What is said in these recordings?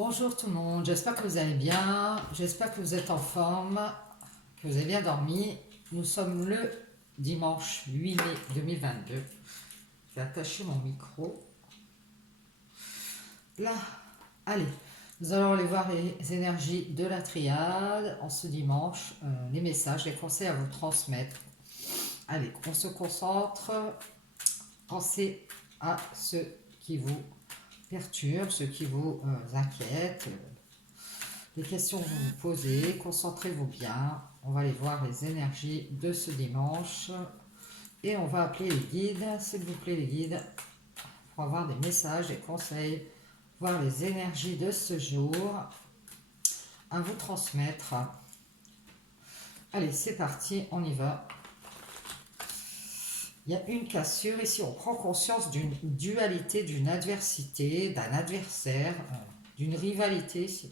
Bonjour tout le monde, j'espère que vous allez bien, j'espère que vous êtes en forme, que vous avez bien dormi. Nous sommes le dimanche 8 mai 2022. Je vais attacher mon micro. Là, allez, nous allons aller voir les énergies de la triade en ce dimanche, les messages, les conseils à vous transmettre. Allez, on se concentre, pensez à ce qui vous perturbe, ce qui vous inquiète. Les questions que vous vous posez, concentrez-vous bien. On va aller voir les énergies de ce dimanche. Et on va appeler les guides, s'il vous plaît les guides, pour avoir des messages, des conseils, voir les énergies de ce jour à vous transmettre. Allez, c'est parti, on y va. Il y a une cassure ici, on prend conscience d'une dualité, d'une adversité, d'un adversaire, d'une rivalité ici.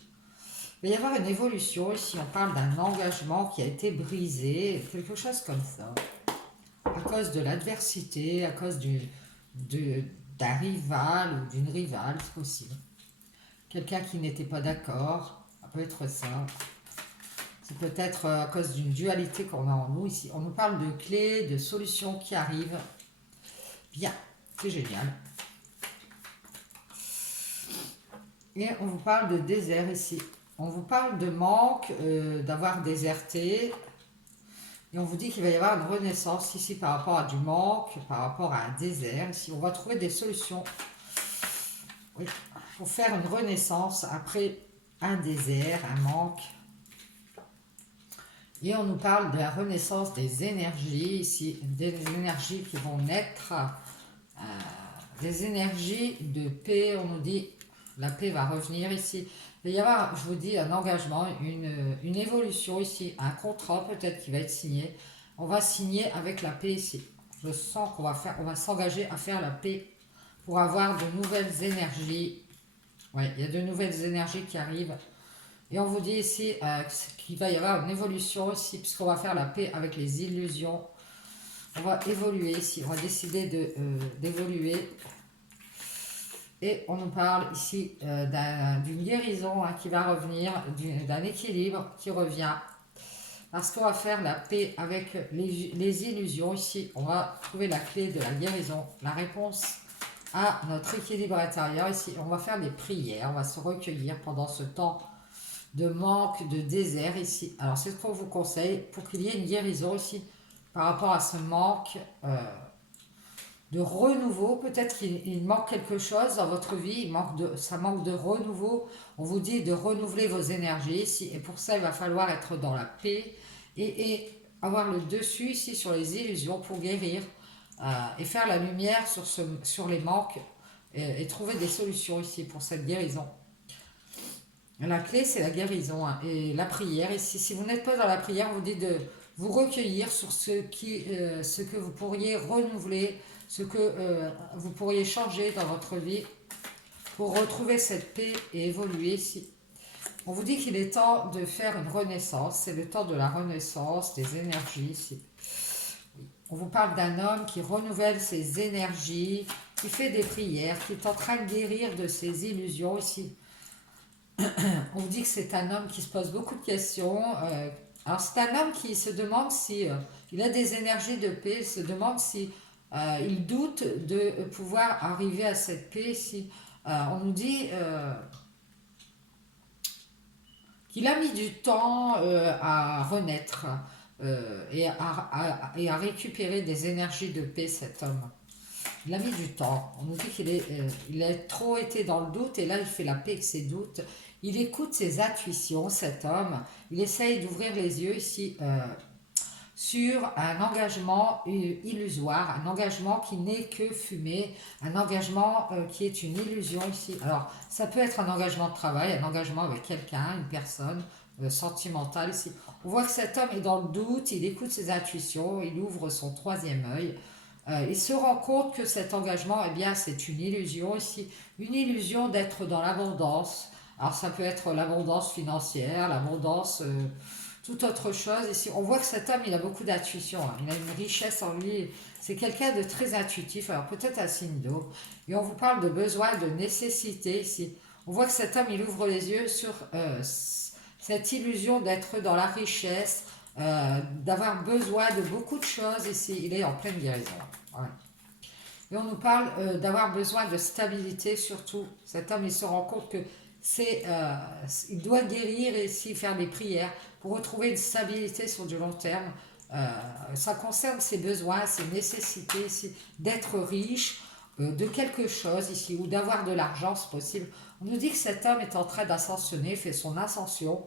Il va y avoir une évolution ici, on parle d'un engagement qui a été brisé, quelque chose comme ça, à cause de l'adversité, à cause d'un rival ou d'une rivale, c'est possible. Quelqu'un qui n'était pas d'accord, ça peut être ça. C'est peut-être à cause d'une dualité qu'on a en nous ici. On nous parle de clés, de solutions qui arrivent. Bien, c'est génial. Et on vous parle de désert ici. On vous parle de manque, d'avoir déserté. Et on vous dit qu'il va y avoir une renaissance ici par rapport à du manque, par rapport à un désert. Ici, on va trouver des solutions pour faire une renaissance après un désert, un manque. Et on nous parle de la renaissance des énergies ici, des énergies qui vont naître, des énergies de paix. On nous dit la paix va revenir ici. Il va y avoir, je vous dis, un engagement, une évolution ici, un contrat peut-être qui va être signé. On va signer avec la paix ici. Je sens qu'on va s'engager à faire la paix pour avoir de nouvelles énergies. Oui, il y a de nouvelles énergies qui arrivent. Et on vous dit ici qu'il va y avoir une évolution ici, puisqu'on va faire la paix avec les illusions. On va évoluer ici, on va décider d'évoluer. Et on nous parle ici d'une guérison qui va revenir, d'un équilibre qui revient. Parce qu'on va faire la paix avec les illusions ici. On va trouver la clé de la guérison, la réponse à notre équilibre intérieur ici. On va faire des prières, on va se recueillir pendant ce temps de manque, de désert ici. Alors c'est ce qu'on vous conseille pour qu'il y ait une guérison ici par rapport à ce manque de renouveau. Peut-être qu'il manque quelque chose dans votre vie, ça manque de renouveau. On vous dit de renouveler vos énergies ici, et pour ça il va falloir être dans la paix et avoir le dessus ici sur les illusions pour guérir et faire la lumière sur les manques et trouver des solutions ici pour cette guérison. La clé, c'est la guérison et la prière. Et si vous n'êtes pas dans la prière, on vous dit de vous recueillir sur ce que vous pourriez renouveler, ce que vous pourriez changer dans votre vie pour retrouver cette paix et évoluer ici. On vous dit qu'il est temps de faire une renaissance. C'est le temps de la renaissance des énergies ici. On vous parle d'un homme qui renouvelle ses énergies, qui fait des prières, qui est en train de guérir de ses illusions ici. On vous dit que c'est un homme qui se pose beaucoup de questions. Alors c'est un homme qui se demande si il a des énergies de paix, il se demande si il doute de pouvoir arriver à cette paix. Si, on nous dit qu'il a mis du temps à renaître et à récupérer des énergies de paix, cet homme. Il a mis du temps. On nous dit qu'il a trop été dans le doute et là il fait la paix avec ses doutes. Il écoute ses intuitions, cet homme. Il essaye d'ouvrir les yeux ici sur un engagement illusoire, un engagement qui n'est que fumée, un engagement qui est une illusion ici. Alors ça peut être un engagement de travail, un engagement avec quelqu'un, une personne sentimentale ici. On voit que cet homme est dans le doute, il écoute ses intuitions, il ouvre son troisième œil. Il se rend compte que cet engagement, eh bien, c'est une illusion ici, une illusion d'être dans l'abondance. Alors ça peut être l'abondance financière, l'abondance, toute autre chose. Ici, on voit que cet homme, il a beaucoup d'intuition, il a une richesse en lui. C'est quelqu'un de très intuitif, alors peut-être un signe d'eau. Et on vous parle de besoin, de nécessité ici. On voit que cet homme, il ouvre les yeux sur cette illusion d'être dans la richesse, d'avoir besoin de beaucoup de choses ici. Il est en pleine guérison. Ouais. Et on nous parle d'avoir besoin de stabilité surtout. Cet homme, il se rend compte que il doit guérir et ici faire des prières pour retrouver une stabilité sur du long terme. Ça concerne ses besoins, ses nécessités ici, d'être riche de quelque chose ici, ou d'avoir de l'argent, c'est possible. On nous dit que cet homme est en train d'ascensionner, fait son ascension.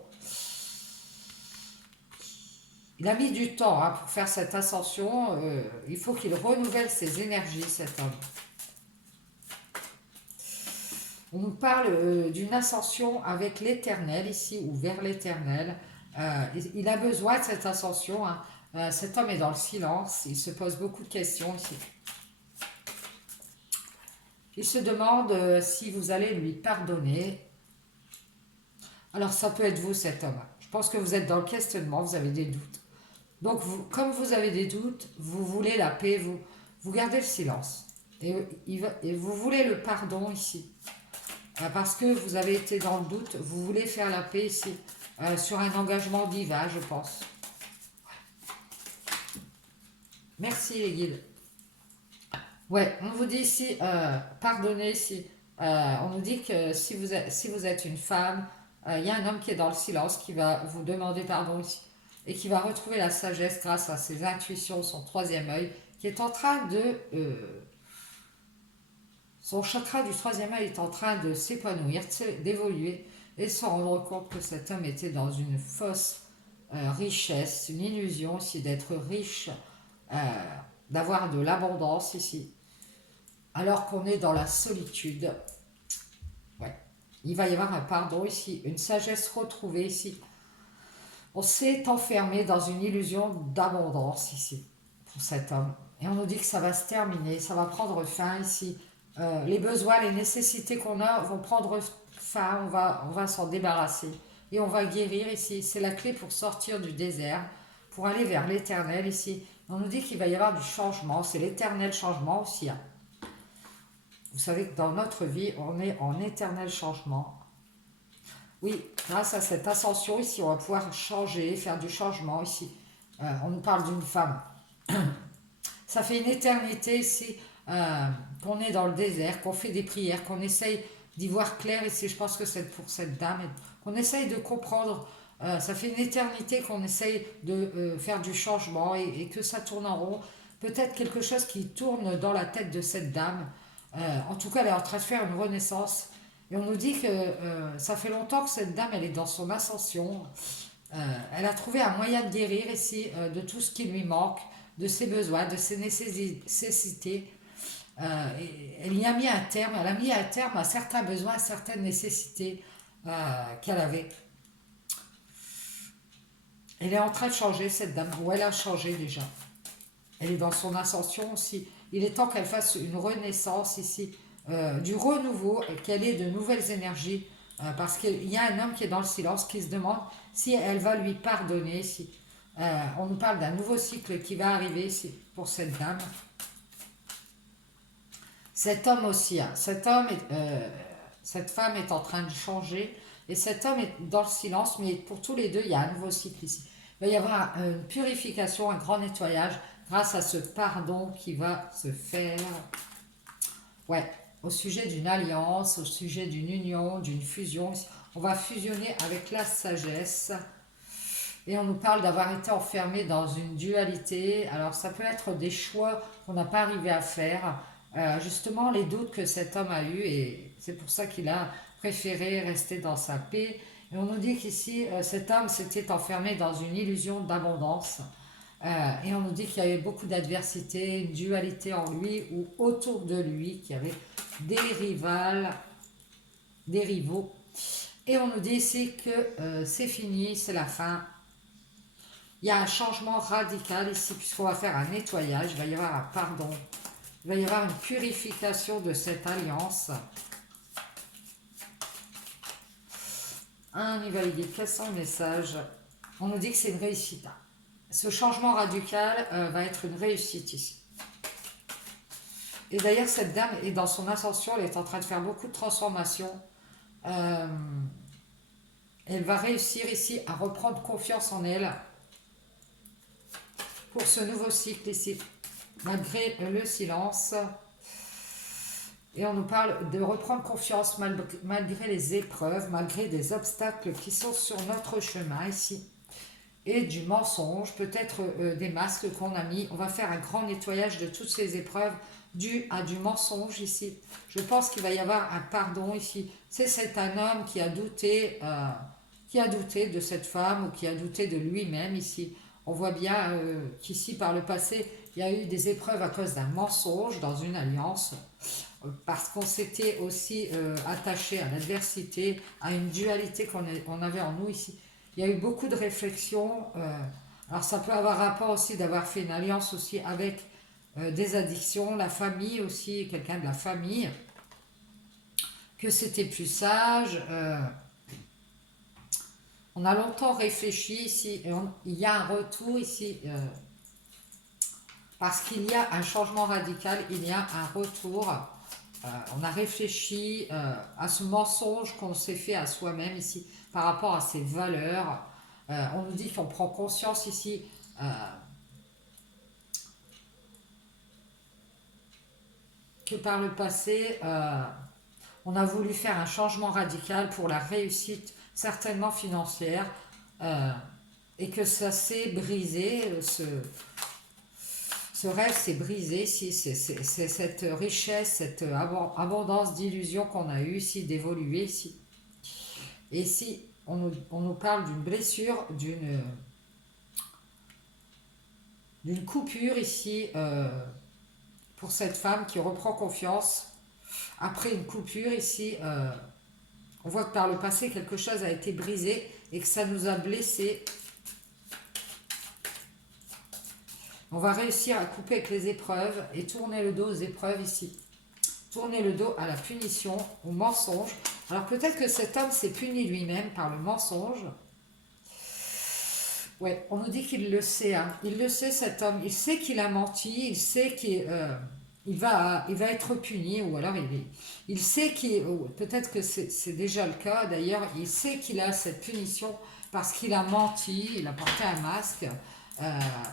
Il a mis du temps pour faire cette ascension. Il faut qu'il renouvelle ses énergies, cet homme. On nous parle d'une ascension avec l'éternel ici, ou vers l'éternel. Il a besoin de cette ascension. Cet homme est dans le silence. Il se pose beaucoup de questions ici. Il se demande si vous allez lui pardonner. Alors ça peut être vous, cet homme. Je pense que vous êtes dans le questionnement, vous avez des doutes. Donc comme vous avez des doutes, vous voulez la paix, vous gardez le silence. Et vous voulez le pardon ici. Parce que vous avez été dans le doute, vous voulez faire la paix ici. Sur un engagement divin, je pense. Merci les guides. Ouais, on vous dit ici, pardonnez ici. On nous dit que si vous êtes une femme, il y a un homme qui est dans le silence, qui va vous demander pardon ici, et qui va retrouver la sagesse grâce à ses intuitions, son troisième œil, qui est en train de... son chakra du troisième œil est en train de s'épanouir, d'évoluer, et de se rendre compte que cet homme était dans une fausse richesse, une illusion ici d'être riche, d'avoir de l'abondance ici, alors qu'on est dans la solitude. Ouais. Il va y avoir un pardon ici, une sagesse retrouvée ici. On s'est enfermé dans une illusion d'abondance ici, pour cet homme. Et on nous dit que ça va se terminer, ça va prendre fin ici. Les besoins, les nécessités qu'on a vont prendre fin, on va s'en débarrasser. Et on va guérir ici. C'est la clé pour sortir du désert, pour aller vers l'éternel ici. On nous dit qu'il va y avoir du changement, c'est l'éternel changement aussi. Vous savez que dans notre vie, on est en éternel changement. Oui, grâce à cette ascension ici, on va pouvoir changer, faire du changement ici. On nous parle d'une femme. Ça fait une éternité ici qu'on est dans le désert, qu'on fait des prières, qu'on essaye d'y voir clair ici. Je pense que c'est pour cette dame, qu'on essaye de comprendre. Ça fait une éternité qu'on essaye de faire du changement et que ça tourne en rond. Peut-être quelque chose qui tourne dans la tête de cette dame. En tout cas, elle est en train de faire une renaissance. Et on nous dit que ça fait longtemps que cette dame, elle est dans son ascension. Elle a trouvé un moyen de guérir ici de tout ce qui lui manque, de ses besoins, de ses nécessités. Elle y a mis un terme, elle a mis un terme à certains besoins, à certaines nécessités qu'elle avait. Elle est en train de changer, cette dame, ou elle a changé déjà. Elle est dans son ascension aussi. Il est temps qu'elle fasse une renaissance ici, du renouveau, qu'elle ait de nouvelles énergies, parce qu'il y a un homme qui est dans le silence, qui se demande si elle va lui pardonner. Si, on nous parle d'un nouveau cycle qui va arriver ici pour cette dame. Cet homme aussi, cette femme est en train de changer, et cet homme est dans le silence, mais pour tous les deux, il y a un nouveau cycle ici. Il va y avoir une purification, un grand nettoyage, grâce à ce pardon qui va se faire. Ouais, au sujet d'une alliance, au sujet d'une union, d'une fusion. On va fusionner avec la sagesse. Et on nous parle d'avoir été enfermé dans une dualité. Alors ça peut être des choix qu'on n'a pas arrivé à faire. Justement, les doutes que cet homme a eus. Et c'est pour ça qu'il a préféré rester dans sa paix. Et on nous dit qu'ici, cet homme s'était enfermé dans une illusion d'abondance. Et on nous dit qu'il y avait beaucoup d'adversité, une dualité en lui ou autour de lui, qu'il y avait des rivaux. Et on nous dit ici que c'est fini, c'est la fin. Il y a un changement radical ici, puisqu'on va faire un nettoyage, il va y avoir un pardon, il va y avoir une purification de cette alliance. Un niveau guide, quels sont les messages? On nous dit que c'est une réussite. Ce changement radical va être une réussite ici. Et d'ailleurs, cette dame est dans son ascension, elle est en train de faire beaucoup de transformations. Euh, elle va réussir ici à reprendre confiance en elle pour ce nouveau cycle ici, malgré le silence. Et on nous parle de reprendre confiance malgré les épreuves, malgré des obstacles qui sont sur notre chemin ici. Et du mensonge, peut-être des masques qu'on a mis. On va faire un grand nettoyage de toutes ces épreuves dues à du mensonge ici. Je pense qu'il va y avoir un pardon ici. C'est un homme qui a douté de cette femme ou qui a douté de lui-même ici. On voit bien qu'ici, par le passé, il y a eu des épreuves à cause d'un mensonge dans une alliance, parce qu'on s'était aussi attaché à l'adversité, à une dualité qu'on avait en nous ici. Il y a eu beaucoup de réflexions. Alors ça peut avoir rapport aussi d'avoir fait une alliance aussi avec des addictions, la famille aussi, quelqu'un de la famille, que c'était plus sage. On a longtemps réfléchi ici, et il y a un retour ici, parce qu'il y a un changement radical, il y a un retour. On a réfléchi à ce mensonge qu'on s'est fait à soi-même ici par rapport à ses valeurs. On nous dit qu'on prend conscience ici que par le passé, on a voulu faire un changement radical pour la réussite, certainement financière, et que ça s'est brisé, ce rêve s'est brisé, si c'est cette richesse, cette abondance d'illusions qu'on a eue ici, d'évoluer ici. Et si on nous parle d'une blessure, d'une coupure ici, pour cette femme qui reprend confiance, après une coupure ici, on voit que par le passé, quelque chose a été brisé et que ça nous a blessés. On va réussir à couper avec les épreuves et tourner le dos aux épreuves ici. Tourner le dos à la punition, au mensonge. Alors peut-être que cet homme s'est puni lui-même par le mensonge. Ouais, on nous dit qu'il le sait. Hein. Il le sait, cet homme. Il sait qu'il a menti. Il sait qu'il va être puni. Ou alors il sait qu'il... peut-être que c'est déjà le cas d'ailleurs. Il sait qu'il a cette punition parce qu'il a menti. Il a porté un masque.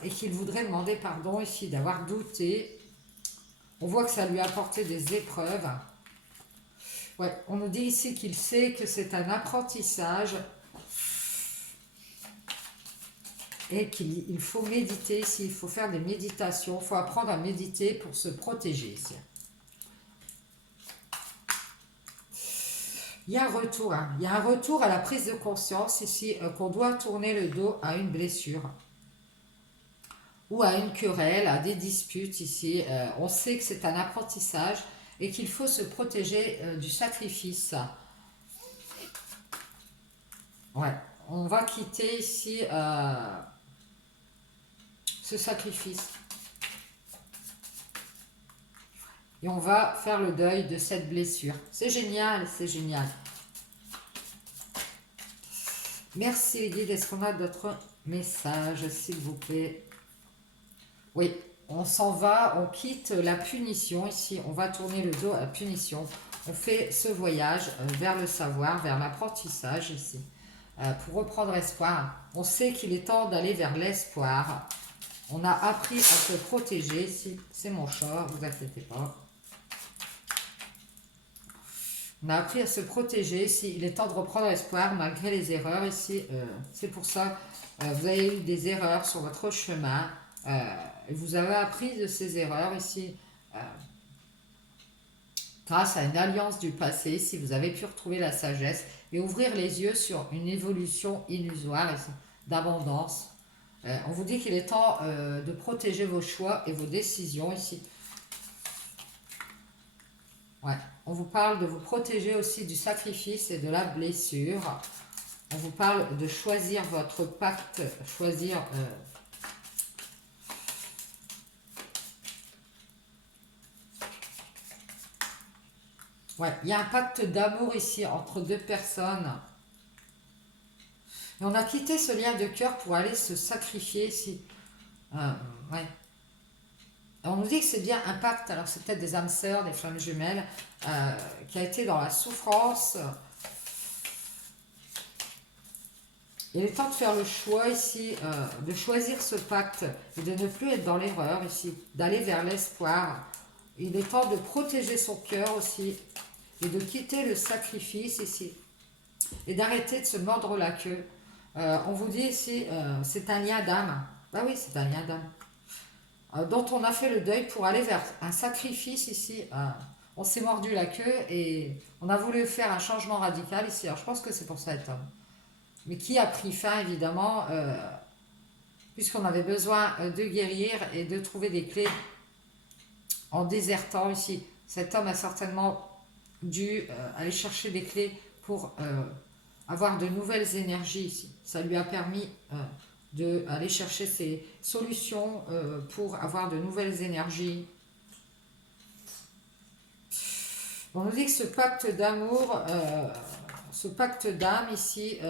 Et qu'il voudrait demander pardon ici d'avoir douté. On voit que ça lui a apporté des épreuves. Ouais, on nous dit ici qu'il sait que c'est un apprentissage et qu'il faut méditer ici, il faut faire des méditations, il faut apprendre à méditer pour se protéger ici. Il y a un retour, hein. Il y a un retour à la prise de conscience ici qu'on doit tourner le dos à une blessure ou à une querelle, à des disputes ici. On sait que c'est un apprentissage et qu'il faut se protéger du sacrifice. Ouais, on va quitter ici ce sacrifice. Et on va faire le deuil de cette blessure. C'est génial, c'est génial. Merci les guides. Est-ce qu'on a d'autres messages, s'il vous plaît? Oui, on s'en va, on quitte la punition ici, on va tourner le dos à la punition. On fait ce voyage vers le savoir, vers l'apprentissage ici, pour reprendre espoir. On sait qu'il est temps d'aller vers l'espoir. On a appris à se protéger ici. C'est mon chat, ne vous inquiétez pas. On a appris à se protéger ici. Il est temps de reprendre espoir malgré les erreurs ici. C'est pour ça vous avez eu des erreurs sur votre chemin. Vous avez appris de ces erreurs ici grâce à une alliance du passé, si vous avez pu retrouver la sagesse et ouvrir les yeux sur une évolution illusoire d'abondance. On vous dit qu'il est temps de protéger vos choix et vos décisions ici. Ouais. On vous parle de vous protéger aussi du sacrifice et de la blessure. On vous parle de choisir votre pacte, choisir... ouais, il y a un pacte d'amour ici entre deux personnes. Et on a quitté ce lien de cœur pour aller se sacrifier ici. Ouais. On nous dit que c'est bien un pacte, alors c'est peut-être des âmes sœurs, des flammes jumelles, qui a été dans la souffrance, Il est temps de faire le choix ici, de choisir ce pacte et de ne plus être dans l'erreur ici, d'aller vers l'espoir. Il est temps de protéger son cœur aussi et de quitter le sacrifice ici et d'arrêter de se mordre la queue. On vous dit ici, c'est un lien d'âme. Bah oui, c'est un lien d'âme. Dont on a fait le deuil pour aller vers un sacrifice ici. On s'est mordu la queue et on a voulu faire un changement radical ici. Alors je pense que c'est pour cet homme. Mais qui a pris fin évidemment, puisqu'on avait besoin de guérir et de trouver des clés en désertant ici. Cet homme a certainement dû aller chercher des clés pour avoir de nouvelles énergies ici. Ça lui a permis d'aller chercher ses solutions pour avoir de nouvelles énergies. On nous dit que ce pacte d'amour, ce pacte d'âme ici,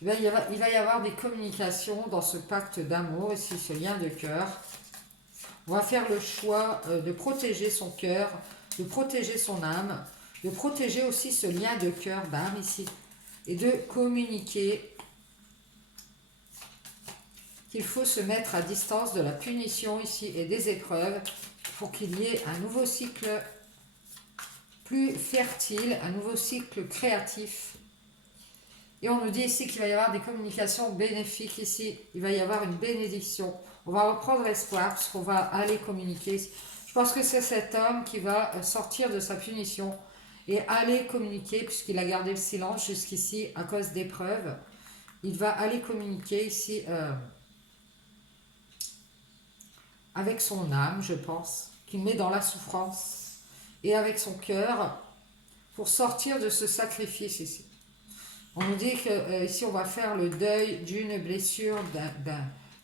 il va y avoir des communications dans ce pacte d'amour, ici, ce lien de cœur. On va faire le choix de protéger son cœur, de protéger son âme, de protéger aussi ce lien de cœur, d'âme ici, et de communiquer qu'il faut se mettre à distance de la punition ici et des épreuves pour qu'il y ait un nouveau cycle plus fertile, un nouveau cycle créatif. Et on nous dit ici qu'il va y avoir des communications bénéfiques ici, il va y avoir une bénédiction. On va reprendre espoir parce qu'on va aller communiquer. Je pense que c'est cet homme qui va sortir de sa punition et aller communiquer puisqu'il a gardé le silence jusqu'ici à cause d'épreuves. Il va aller communiquer ici avec son âme, je pense, qu'il met dans la souffrance et avec son cœur pour sortir de ce sacrifice ici. On nous dit que ici on va faire le deuil d'une blessure,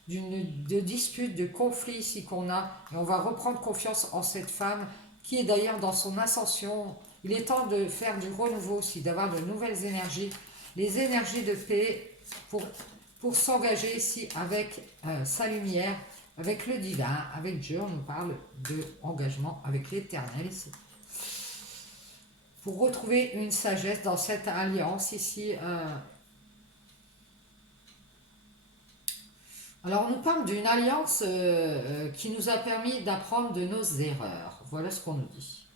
de dispute, de conflit ici qu'on a, et on va reprendre confiance en cette femme qui est d'ailleurs dans son ascension. Il est temps de faire du renouveau aussi, d'avoir de nouvelles énergies, les énergies de paix pour s'engager ici avec sa lumière, avec le divin, avec Dieu. On nous parle d'engagement avec l'éternel ici. Pour retrouver une sagesse dans cette alliance ici. Alors on nous parle d'une alliance qui nous a permis d'apprendre de nos erreurs. Voilà ce qu'on nous dit.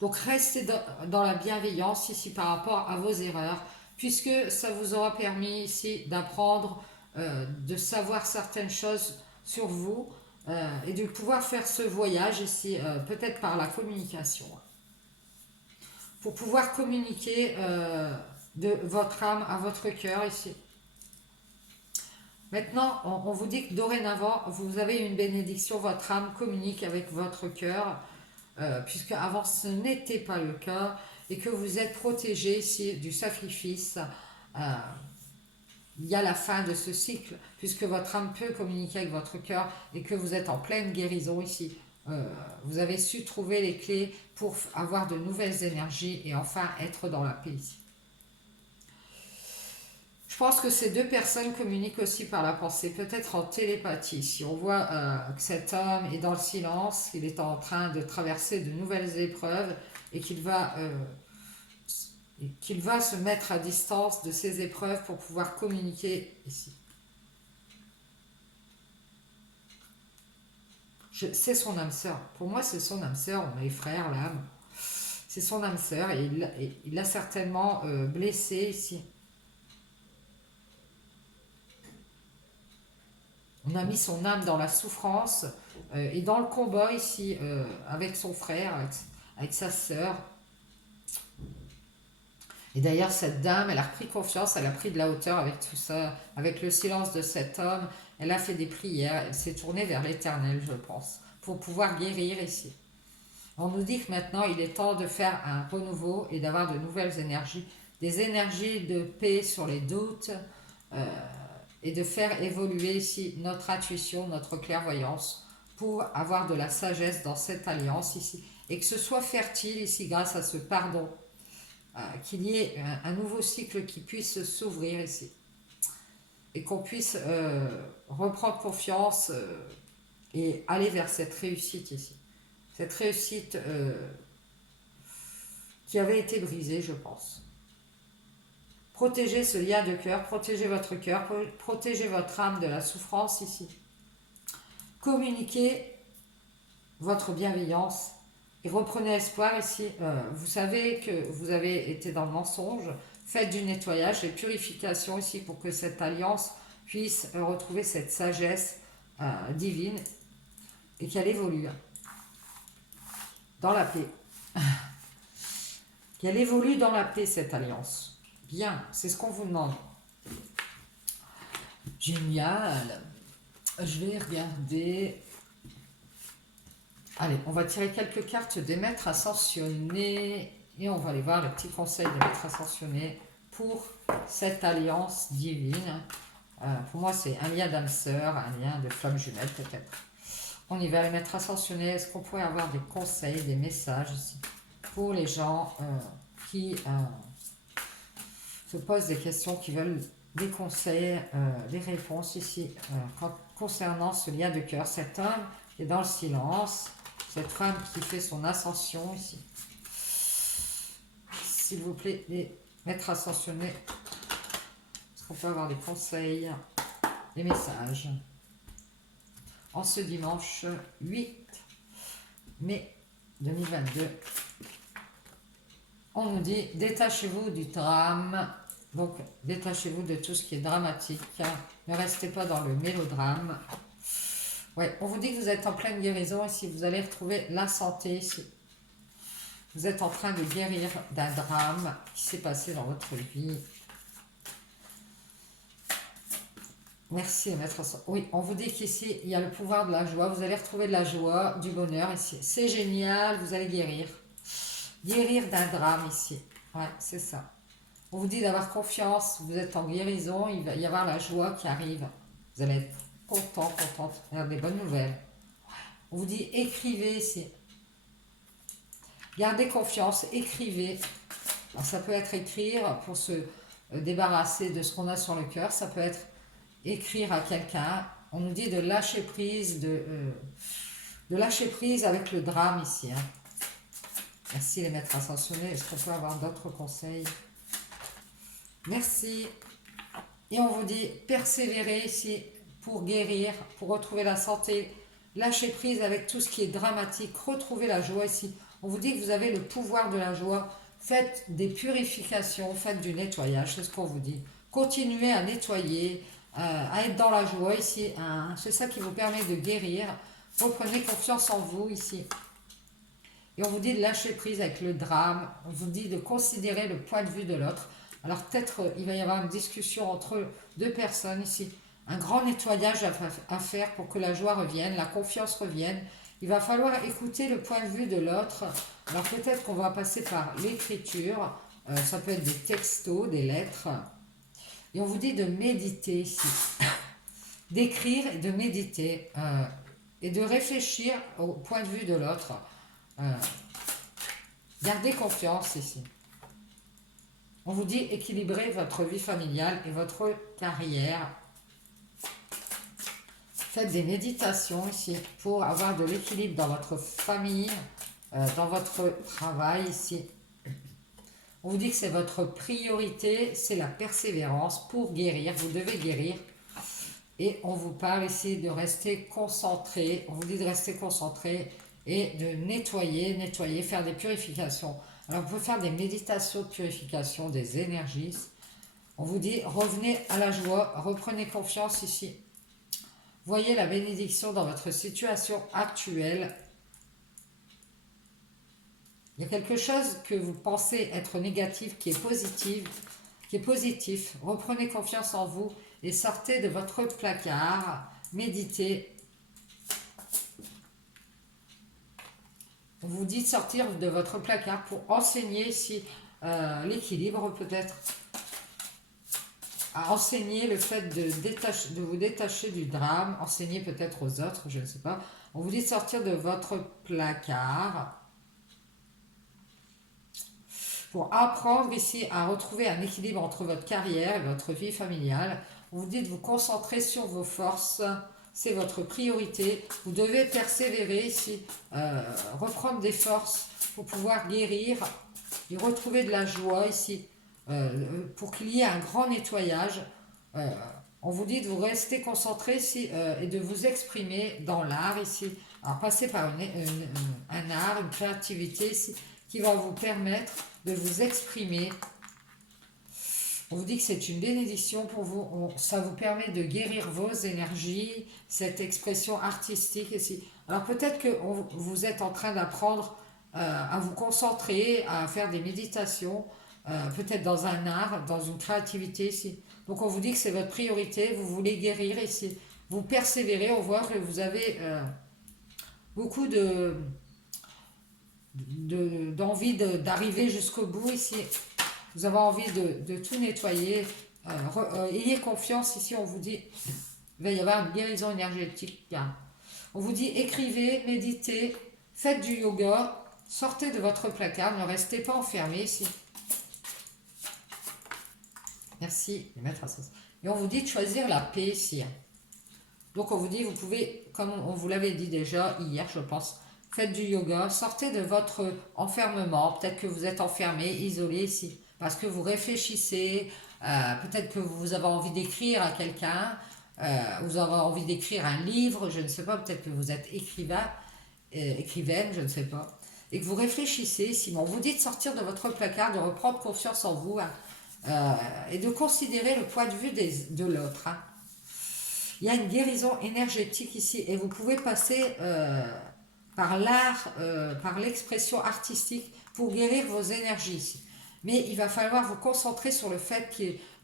Donc restez dans la bienveillance ici par rapport à vos erreurs, puisque ça vous aura permis ici d'apprendre, de savoir certaines choses sur vous et de pouvoir faire ce voyage ici, peut-être par la communication. Pour pouvoir communiquer de votre âme à votre cœur ici. Maintenant, on vous dit que dorénavant, vous avez une bénédiction, votre âme communique avec votre cœur, puisque avant ce n'était pas le cas, et que vous êtes protégé ici du sacrifice. Il y a la fin de ce cycle, puisque votre âme peut communiquer avec votre cœur, et que vous êtes en pleine guérison ici. Vous avez su trouver les clés pour avoir de nouvelles énergies et enfin être dans la paix ici. Je pense que ces deux personnes communiquent aussi par la pensée, peut-être en télépathie. Si on voit que cet homme est dans le silence, qu'il est en train de traverser de nouvelles épreuves et qu'il va se mettre à distance de ces épreuves pour pouvoir communiquer ici. C'est son âme sœur. Pour moi, c'est son âme sœur. On est frères, l'âme. C'est son âme sœur et il l'a certainement blessé ici. On a mis son âme dans la souffrance et dans le combat ici avec son frère, avec sa sœur. Et d'ailleurs, cette dame, elle a repris confiance, elle a pris de la hauteur avec tout ça, avec le silence de cet homme. Elle a fait des prières, elle s'est tournée vers l'Éternel, je pense, pour pouvoir guérir ici. On nous dit que maintenant, il est temps de faire un renouveau et d'avoir de nouvelles énergies, des énergies de paix sur les doutes, et de faire évoluer ici notre intuition, notre clairvoyance, pour avoir de la sagesse dans cette alliance ici, et que ce soit fertile ici grâce à ce pardon, qu'il y ait un nouveau cycle qui puisse s'ouvrir ici, et qu'on puisse reprendre confiance et aller vers cette réussite ici. Cette réussite qui avait été brisée, je pense. Protégez ce lien de cœur, protégez votre cœur, protégez votre âme de la souffrance ici. Communiquez votre bienveillance et reprenez espoir ici. Vous savez que vous avez été dans le mensonge. Faites du nettoyage et purification ici pour que cette alliance puisse retrouver cette sagesse divine et qu'elle évolue dans la paix. Qu'elle évolue dans la paix, cette alliance. Bien, c'est ce qu'on vous demande. Génial. Je vais regarder. Allez, on va tirer quelques cartes des maîtres ascensionnés et on va aller voir les petits conseils des maîtres ascensionnés pour cette alliance divine. Pour moi, c'est un lien d'âme sœur, un lien de flamme jumelle peut-être. On y va, les maîtres ascensionnés. Est-ce qu'on pourrait avoir des conseils, des messages ici pour les gens qui se posent des questions, qui veulent des conseils, des réponses ici concernant ce lien de cœur, cet homme qui est dans le silence, cette femme qui fait son ascension ici. S'il vous plaît, les maîtres ascensionnés, est-ce qu'on peut avoir des conseils, des messages en ce dimanche 8 mai 2022. On nous dit, détachez-vous du drame. Donc, détachez-vous de tout ce qui est dramatique. Ne restez pas dans le mélodrame. Ouais, on vous dit que vous êtes en pleine guérison ici. Vous allez retrouver la santé ici. Vous êtes en train de guérir d'un drame qui s'est passé dans votre vie. Merci, maître. Oui, on vous dit qu'ici, il y a le pouvoir de la joie. Vous allez retrouver de la joie, du bonheur ici. C'est génial, vous allez guérir. Guérir d'un drame ici. Ouais, c'est ça. On vous dit d'avoir confiance, vous êtes en guérison, il va y avoir la joie qui arrive. Vous allez être content, contente, avoir des bonnes nouvelles. On vous dit écrivez ici. Gardez confiance, écrivez. Alors, ça peut être écrire pour se débarrasser de ce qu'on a sur le cœur. Ça peut être écrire à quelqu'un. On nous dit de lâcher prise, de lâcher prise avec le drame ici. Hein. Merci les maîtres ascensionnés. Est-ce qu'on peut avoir d'autres conseils? Merci. Et on vous dit persévérer ici pour guérir, pour retrouver la santé. Lâcher prise avec tout ce qui est dramatique. Retrouver la joie ici. On vous dit que vous avez le pouvoir de la joie. Faites des purifications, faites du nettoyage. C'est ce qu'on vous dit. Continuez à nettoyer, à être dans la joie ici. C'est ça qui vous permet de guérir. Reprenez confiance en vous ici. Et on vous dit de lâcher prise avec le drame. On vous dit de considérer le point de vue de l'autre. Alors peut-être il va y avoir une discussion entre deux personnes ici. Un grand nettoyage à faire pour que la joie revienne, la confiance revienne. Il va falloir écouter le point de vue de l'autre. Alors peut-être qu'on va passer par l'écriture. Ça peut être des textos, des lettres. Et on vous dit de méditer ici. D'écrire et de méditer. Et de réfléchir au point de vue de l'autre. Gardez confiance ici. On vous dit équilibrer votre vie familiale et votre carrière. Faites des méditations ici pour avoir de l'équilibre dans votre famille, dans votre travail ici. On vous dit que c'est votre priorité, c'est la persévérance pour guérir. Vous devez guérir. Et on vous parle ici de rester concentré. On vous dit de rester concentré et de nettoyer, faire des purifications. Alors vous pouvez faire des méditations de purification des énergies. On vous dit revenez à la joie, reprenez confiance ici. Voyez la bénédiction dans votre situation actuelle. Il y a quelque chose que vous pensez être négatif qui est positif. Reprenez confiance en vous et sortez de votre placard. Méditez. On vous dit de sortir de votre placard pour enseigner ici l'équilibre peut-être. À enseigner le fait de vous détacher du drame, enseigner peut-être aux autres, je ne sais pas. On vous dit de sortir de votre placard pour apprendre ici à retrouver un équilibre entre votre carrière et votre vie familiale. On vous dit de vous concentrer sur vos forces, c'est votre priorité. Vous devez persévérer ici, reprendre des forces pour pouvoir guérir et retrouver de la joie ici. pour qu'il y ait un grand nettoyage. Euh, on vous dit de vous rester concentré ici et de vous exprimer dans l'art ici. Alors passez par un art, une créativité ici qui va vous permettre de vous exprimer. On vous dit que c'est une bénédiction pour vous. Ça vous permet de guérir vos énergies, cette expression artistique ici. Alors peut-être que vous êtes en train d'apprendre à vous concentrer, à faire des méditations, peut-être dans un art, dans une créativité ici. Donc on vous dit que c'est votre priorité, vous voulez guérir ici. Vous persévérez, on voit que vous avez beaucoup d'envie d'arriver jusqu'au bout ici. Vous avez envie de tout nettoyer. Ayez confiance ici, on vous dit, il va y avoir une guérison énergétique. On vous dit, écrivez, méditez, faites du yoga, sortez de votre placard, ne restez pas enfermé ici. Merci, les maîtres associés. Et on vous dit de choisir la paix ici. Donc on vous dit, vous pouvez, comme on vous l'avait dit déjà hier, je pense, faites du yoga, sortez de votre enfermement. Peut-être que vous êtes enfermé, isolé ici, parce que vous réfléchissez, peut-être que vous avez envie d'écrire à quelqu'un, vous avez envie d'écrire un livre, je ne sais pas, peut-être que vous êtes écrivaine, je ne sais pas, et que vous réfléchissez ici. On vous dit de sortir de votre placard, de reprendre confiance en vous, et de considérer le point de vue de l'autre. Il y a une guérison énergétique ici et vous pouvez passer par l'art, par l'expression artistique pour guérir vos énergies ici. Mais il va falloir vous concentrer sur le fait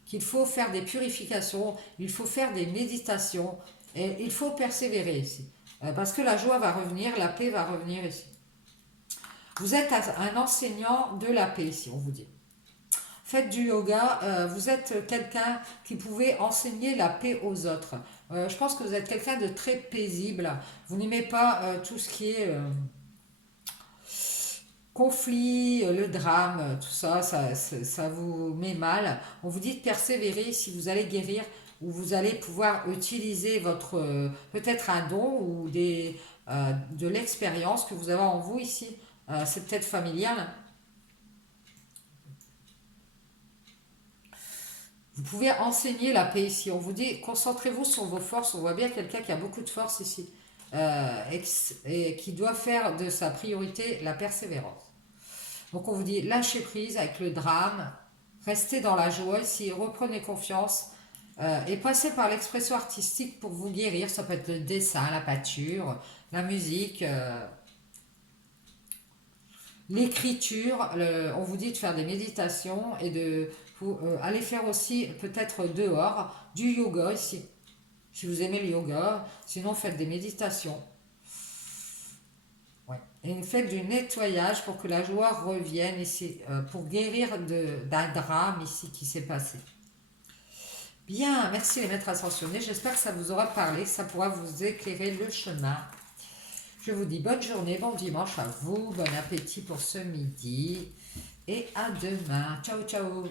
qu'il faut faire des purifications, il faut faire des méditations et il faut persévérer ici. Parce que la joie va revenir, la paix va revenir ici. Vous êtes un enseignant de la paix ici, on vous dit. Faites du yoga, vous êtes quelqu'un qui pouvait enseigner la paix aux autres. Je pense que vous êtes quelqu'un de très paisible. Vous n'aimez pas tout ce qui est conflit, le drame, tout ça, ça vous met mal. On vous dit de persévérer si vous allez guérir ou vous allez pouvoir utiliser votre peut-être un don ou de l'expérience que vous avez en vous ici. C'est peut-être familial. Vous pouvez enseigner la paix ici. On vous dit, concentrez-vous sur vos forces. On voit bien quelqu'un qui a beaucoup de force ici et qui doit faire de sa priorité la persévérance. Donc on vous dit, lâchez prise avec le drame, restez dans la joie ici, reprenez confiance et passez par l'expression artistique pour vous guérir. Ça peut être le dessin, la peinture, la musique, l'écriture. On vous dit de faire des méditations et de allez faire aussi peut-être dehors du yoga ici, si vous aimez le yoga, sinon faites des méditations. Ouais. Et faites du nettoyage pour que la joie revienne ici, pour guérir d'un drame ici qui s'est passé. Bien, merci les maîtres ascensionnés, j'espère que ça vous aura parlé, que ça pourra vous éclairer le chemin. Je vous dis bonne journée, bon dimanche à vous, bon appétit pour ce midi et à demain. Ciao, ciao.